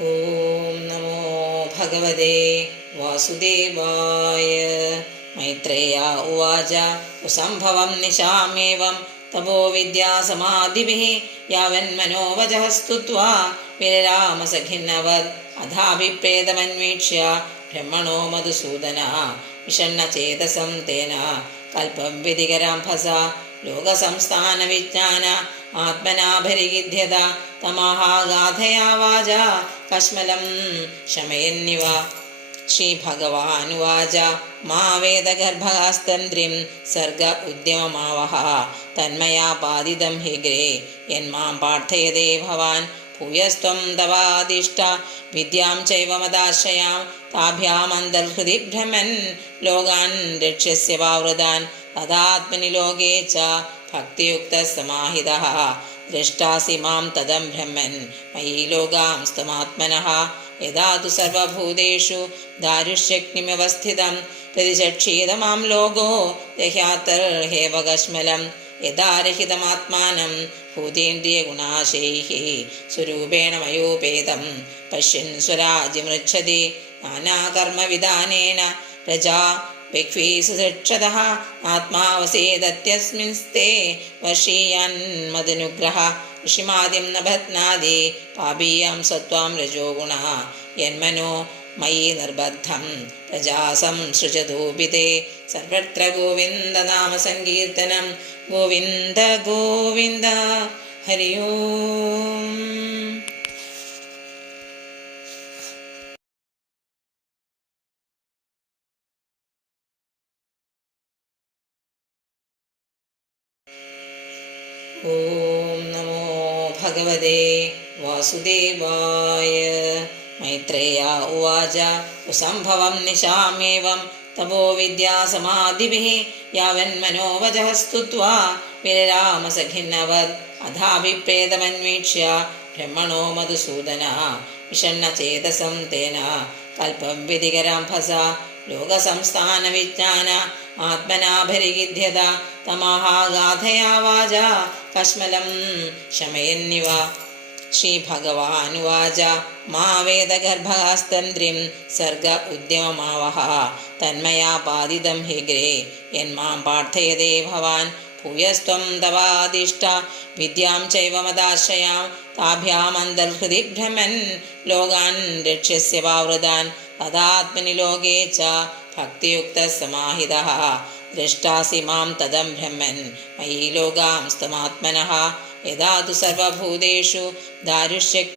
ഓം നമോ ഭഗവതേ വാസുദേവായ മൈത്രേയ ഉവാച സുസംഭവം നിശാമേവം തപോ വിദ്യാസമാധിഭിः യാവന്മനോവചः സ്തുത്വാ വിരരാമസഖിന്നവത് അഥാഭിപ്രേതമന്വീക്ഷ്യ ബ്രഹ്മണോ മധുസൂദന വിഷണ്ണചേതസം തേന കൽപ്പം വിധികരാംഭസ ലോകസംസ്ഥാനവിജ്ഞാന ആത്മനാഭരിഗിധ്യത തമഹാഗാധയാ വാച കശ്മലം ശമയന്നിവ. ശ്രീഭഗവാനുവാച മാ വേദഗർഭസ്തന്ത്രിം സർഗ ഉദ്യമമാവഹ തന്മയാ പാതിതം ഹിഗ്രേ യന്മാം പാർത്ഥയതേ ഭവാൻ ഭൂയസ്ത്വം തവാദിഷ്ട വിദ്യാം ചൈവ മദാശ്രയാം താഭ്യാമന്തർഹൃദി ഭ്രമൻ ലോകാൻ രക്ഷ്യസ്യ വാവൃതാൻ തഥാത്മനി ലോകേ ച ഭക്തിയുക്ത സമാഹിത. ദൃഷ്ടാസി മാം തദം ബ്രഹ്മൻ. മയി ലോകാംസ്തമാത്മനഃ യഥാ തു സർവഭൂതേഷു ദാരുഷ്യഗ്നിമവസ്ഥിതം. പ്രതിചക്ഷീത മാം ലോകോ ദഹ്യാത്തർഹേവകശ്മലം യഥാരഹിതമാത്മാനം ഭൂതേന്ദ്രിയഗുണാശൈः സ്വരൂപേണ മയോപേതം. പശ്യൻ സ്വരാജിമൃച്ഛതി നാനാകർമ്മവിധാനേന. പ്രജാ വിക്വീസുരക്ഷതः ആത്മാവസേദത്യസ്മിൻസ്തേ വർഷീയാന്മദനുഗ്രഹ ഋഷിമാദ്യം നഭത്നാദി പാപീയാം സത്വാം രജോ ഗുണ. യന്മനോ മയി നിർബദ്ധം. പ്രജാസം സൃജതോപിതേ. സർവത്ര ഗോവിന്ദനാമ സങ്കീർത്തനം ഗോവിന്ദ ഗോവിന്ദ. ഹരി ഓം നമോ ഭഗവതേ വാസുദേവായ. മൈത്രേയ ഉവാച സുസംഭവം നിശാമേവം. തപോ വിദ്യാസമാധിഭിः യാവന്മനോവചः സ്തുത്വാ വിരരാമസഖിന്നവത് അഥാഭിപ്രേതമന്വീക്ഷ്യ. ബ്രഹ്മണോ മധുസൂദന വിഷണ്ണചേതസം തേന. കൽപ്പം വിധികരാംഭസ ലോകസംസ്ഥാനവിജ്ഞാന ആത്മനാഭരിഗിധ്യത തമഹാഗാധയാ വാച കശ്മലം ശമയന്നിവ ശ്രീഭഗവാനുവാച മാ വേദഗർഭസ്തന്ത്രിം സർഗ ഉദ്യമമാവഹ തന്മയാ പാതിതം ഹിഗ്രേ യന്മാം പാർത്ഥയതേ ഭവാൻ ഭൂയസ്ത്വം തവാദിഷ്ട വിദ്യാം ചൈവ മദാശ്രയാം താഭ്യാമന്തർഹൃദി ഭ്രമൻ ലോകാൻ രക്ഷ്യസ്യ വാവൃതാൻ തഥാത്മനി ലോകേ ച ഭക്തിയുക്ത സമാഹിത ദൃഷ്ടാസി മാം തദം ബ്രഹ്മൻ. മയി ലോകാംസ്തമാത്മനഃ. യഥാ തു സർവഭൂതേഷു ദാരുഷ്യ